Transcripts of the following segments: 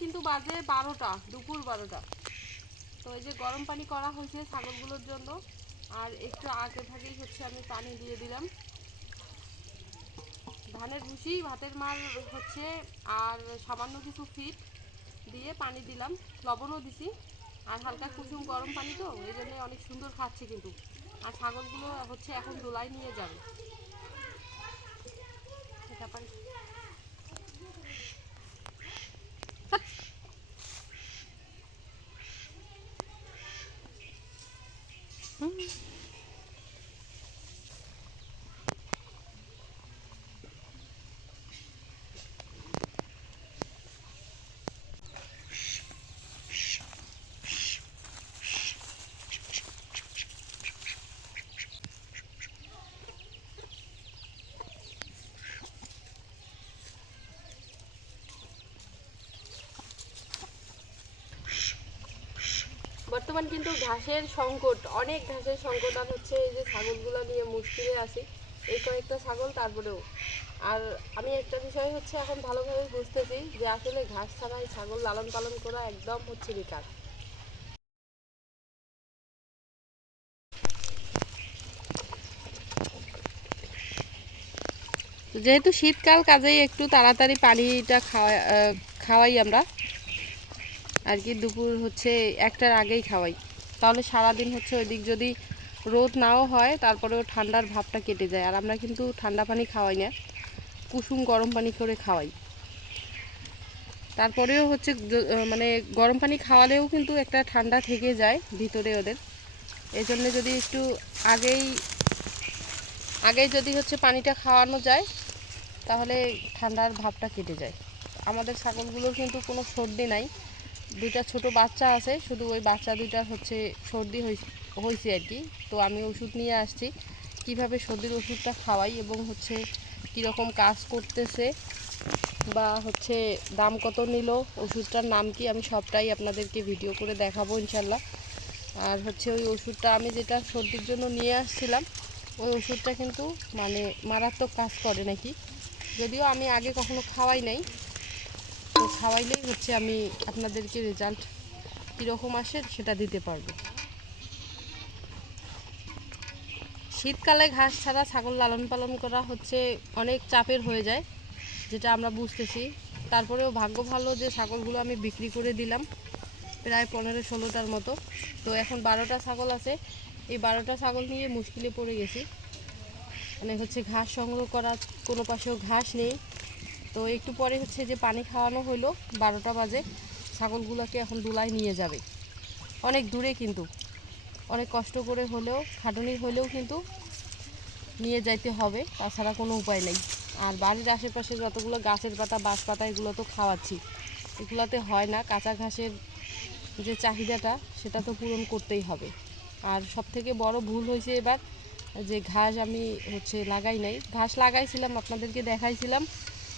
কিন্তু বাজে 12টা, দুপুর 12টা। তো এই যে গরম পানি করা হয়েছে ছাগলগুলোর জন্য, আর একটু আগে ভাগেই হচ্ছে আমি পানি দিয়ে দিলাম। ধানের ভুসি, ভাতের মার হচ্ছে, আর সামান্য কিছু ফিট দিয়ে পানি দিলাম, লবণও দিছি, আর হালকা কুসুম গরম পানি, তো এই জন্য অনেক সুন্দর খাচ্ছে কিন্তু। আর ছাগলগুলো হচ্ছে এখন দোলাই নিয়ে যাবে। এটা পারি বর্তমান কিন্তু ঘাসের সংকট, অনেক ঘাসের সংকট। আর হচ্ছে এই যে ছাগলগুলো নিয়ে মুশকিলে আছি, এই কয়েকটা ছাগল তারপরেও। আর আমি একটা বিষয় হচ্ছে এখন ভালোভাবে বুঝতেছি যে আসলে ঘাস ছাড়া এই ছাগল লালন পালন করা একদম হচ্ছে বেকার। যেহেতু শীতকাল, কাজেই একটু তাড়াতাড়ি পানিটা খাওয়াই আমরা আর কি। দুপুর হচ্ছে 1টার আগেই খাওয়াই, তাহলে সারাদিন হচ্ছে ওইদিক যদি রোদ নাও হয় তারপরেও ঠান্ডার ভাবটা কেটে যায়। আর আমরা কিন্তু ঠান্ডা পানি খাওয়াই না, কুসুম গরম পানি করে খাওয়াই। তারপরেও হচ্ছে মানে গরম পানি খাওয়ালেও কিন্তু একটা ঠান্ডা থেকে যায় ভিতরে ওদের। এই জন্য যদি একটু আগেই আগেই যদি হচ্ছে পানিটা খাওয়ানো যায় তাহলে ঠান্ডার ভাবটা কেটে যায়। আমাদের ছাগলগুলোর কিন্তু কোনো সর্দি নাই, দুইটা ছোট বাচ্চা আছে, শুধু ওই বাচ্চা দুইটার হচ্ছে সর্দি হয়েছে আর কি। তো আমি ওষুধ নিয়ে আসছি, কিভাবে সর্দির ওষুধটা খাওয়াই এবং হচ্ছে কীরকম কাজ করতেছে বা হচ্ছে দাম কত নিল, ওষুধটার নাম কি, আমি সবটাই আপনাদেরকে ভিডিও করে দেখাবো ইনশাল্লাহ। আর হচ্ছে ওই ওষুধটা আমি যেটা সর্দির জন্য নিয়ে আসছিলাম, ওই ওষুধটা কিন্তু মানে মারাত্মক কাজ করে নাকি, যদিও আমি আগে কখনো খাওয়াই নাই। তো খাওয়াইলেই হচ্ছে আমি আপনাদেরকে রেজাল্ট কীরকম আসে সেটা দিতে পারবো। শীতকালে ঘাস ছাড়া ছাগল লালন পালন করা হচ্ছে অনেক চাপের হয়ে যায়, যেটা আমরা বুঝতেছি। তারপরেও ভাগ্য ভালো যে ছাগলগুলো আমি বিক্রি করে দিলাম, প্রায় 15-16টার মতো। তো এখন 12টা ছাগল আছে। এই 12টা ছাগল নিয়ে মুশকিলে পড়ে গেছি, মানে হচ্ছে ঘাস সংগ্রহ করা, কোনো পাশেও ঘাস নেই। তো একটু পরে হচ্ছে যে পানি খাওয়ানো হলো, 12টা বাজে, ছাগলগুলোকে এখন দুলাই নিয়ে যাবে অনেক দূরে, কিন্তু অনেক কষ্ট করে হলেও, খাটুনি হলেও কিন্তু নিয়ে যাইতে হবে, তাছাড়া কোনো উপায় নেই। আর বাড়ির আশেপাশে যতগুলো গাছের পাতা, বাঁশ পাতা, এগুলো তো খাওয়াচ্ছি, এগুলোতে হয় না। কাঁচা ঘাসের যে চাহিদাটা সেটা তো পূরণ করতেই হবে। আর সবথেকে বড় ভুল হয়েছে এবার যে ঘাস আমি হচ্ছে লাগাই নাই। ঘাস লাগাইছিলাম, আপনাদেরকে দেখাইছিলাম,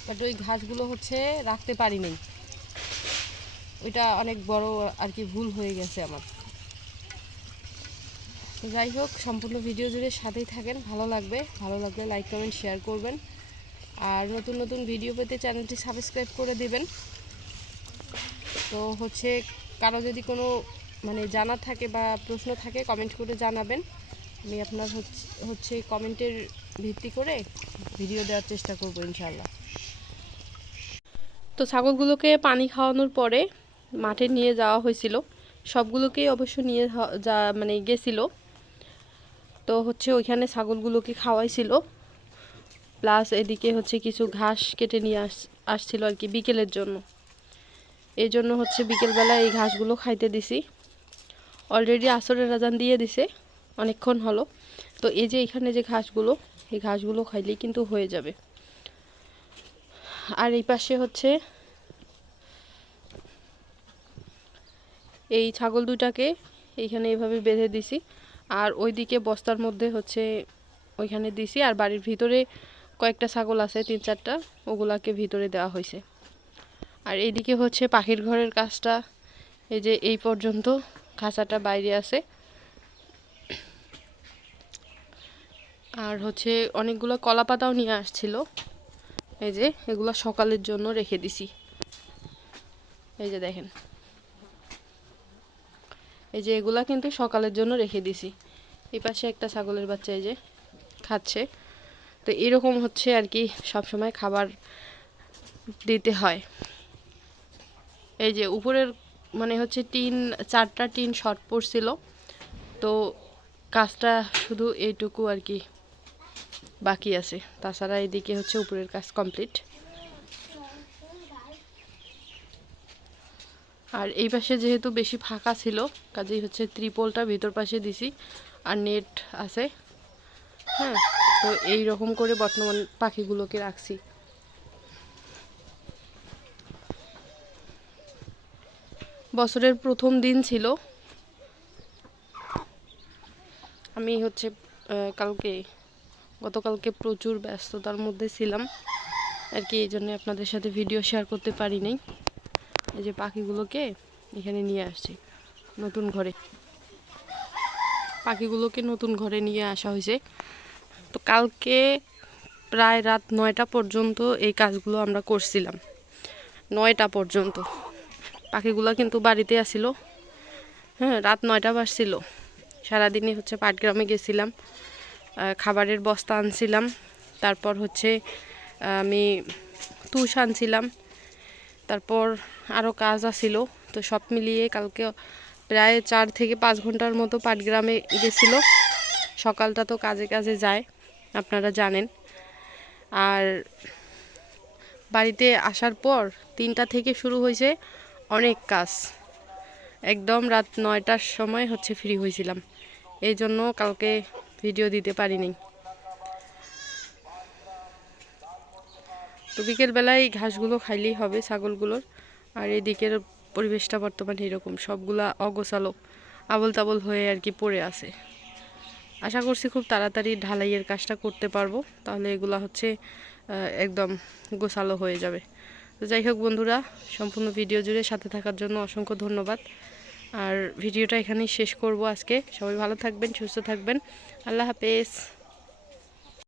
বাট ওই ঘাসগুলো হচ্ছে রাখতে পারি নাই। ওইটা অনেক বড় আর কি ভুল হয়ে গেছে আমার। তো যাই হোক, সম্পূর্ণ ভিডিও জুড়ে সাথেই থাকেন, ভালো লাগবে। ভালো লাগলে লাইক কমেন্ট শেয়ার করবেন, আর নতুন নতুন ভিডিও পেতে চ্যানেলটি সাবস্ক্রাইব করে দিবেন। তো হচ্ছে কারো যদি কোনো মানে জানার থাকে বা প্রশ্ন থাকে কমেন্ট করে জানাবেন, আমি আপনার হচ্ছে কমেন্টের ভিত্তি করে ভিডিও দেওয়ার চেষ্টা করব ইনশাআল্লাহ। তো ছাগলগুলোকে পানি খাওয়ানোর পরে মাঠে নিয়ে যাওয়া হয়েছিল, সবগুলোকেই অবশ্য নিয়ে মানে গেছিলো। তো হচ্ছে ওইখানে ছাগলগুলোকে খাওয়াইছিল, প্লাস এদিকে হচ্ছে কিছু ঘাস কেটে নিয়ে আসছিল আর কি বিকেলের জন্য। এই জন্য হচ্ছে বিকেলবেলা এই ঘাসগুলো খাইতে দিছি। অলরেডি আসরের আজান দিয়ে দিছে, অনেকক্ষণ হলো। তো এই যে এখানে যে ঘাসগুলো, এই ঘাসগুলো খাইলেই কিন্তু হয়ে যাবে। আর এই পাশে হচ্ছে এই ছাগল দুটাকে এইখানে এইভাবে বেঁধে দিছি, আর ওইদিকে বস্তার মধ্যে হচ্ছে ওইখানে দিছি। আর বাড়ির ভিতরে কয়েকটা ছাগল আছে, 3-4টা, ওগুলাকে ভিতরে দেওয়া হয়েছে। আর এইদিকে হচ্ছে পাখির ঘরের কাজটা, এই যে এই পর্যন্ত, খাঁচাটা বাইরে আছে। আর হচ্ছে অনেকগুলো কলা পাতাও নিয়ে আসছিল, এই যে এগুলো সকালের জন্য রেখে দিছি। এই যে দেখেন, এই যে এগুলা কিন্তু সকালের জন্য রেখে দিছি। এই পাশে একটা ছাগলের বাচ্চা এই যে খাচ্ছে। তো এরকম হচ্ছে আর কি সবসময় খাবার দিতে হয়। এই যে উপরের মানে হচ্ছে টিন, 4টা টিন শর্ট পড়ছিল, তো কাজটা শুধু এইটুকু আর কি বাকি আছে, তাছাড়া এদিকে হচ্ছে উপরের কাজ কমপ্লিট। আর এই পাশে যেহেতু বেশি ফাঁকা ছিল, কাজেই হচ্ছে ত্রিপলটা ভিতর পাশে দিছি আর নেট আছে। হ্যাঁ, তো এই রকম করে বর্তমান পাখিগুলোকে রাখছি। বছরের প্রথম দিন ছিল, আমি হচ্ছে গতকালকে প্রচুর ব্যস্ততার মধ্যে ছিলাম আর কি, এই জন্য আপনাদের সাথে ভিডিও শেয়ার করতে পারি নাই। এই যে পাখিগুলোকে এখানে নিয়ে আসছি নতুন ঘরে, পাখিগুলোকে নতুন ঘরে নিয়ে আসা হয়েছে। তো কালকে প্রায় রাত 9টা পর্যন্ত এই কাজগুলো আমরা করছিলাম, 9টা পর্যন্ত। পাখিগুলো কিন্তু বাড়িতে আসিল, হ্যাঁ, রাত 9টা বাজছিল। সারাদিনই হচ্ছে পাটগ্রামে গেছিলাম, খাবারের বস্তা আনছিলাম, তারপর হচ্ছে আমি তুষ আনছিলাম, তারপর আরও কাজ আছিল। তো সব মিলিয়ে কালকে প্রায় 4 থেকে 5 ঘন্টার মতো পাটগ্রামে গেছিল। সকালটা তো কাজে কাজে যায়, আপনারা জানেন। আর বাড়িতে আসার পর 3টা থেকে শুরু হয়েছে অনেক কাজ, একদম রাত 9টার সময় হচ্ছে ফ্রি হয়েছিলাম, এই জন্য কালকে ভিডিও দিতে পারিনি। তো বিকেলবেলায় এই ঘাসগুলো খাইলেই হবে ছাগলগুলোর। আর এই দিকের পরিবেশটা বর্তমানে এরকম, সবগুলা অগোছালো আবল তাবল হয়ে আর কি পড়ে আছে। আশা করছি খুব তাড়াতাড়ি ঢালাইয়ের কাজটা করতে পারবো, তাহলে এগুলা হচ্ছে একদম গোছালো হয়ে যাবে। তো যাই হোক বন্ধুরা, সম্পূর্ণ ভিডিও জুড়ে সাথে থাকার জন্য অসংখ্য ধন্যবাদ। আর ভিডিওটা এখানেই শেষ করব আজকে। সবাই ভালো থাকবেন, সুস্থ থাকবেন, আল্লাহ হাফেজ।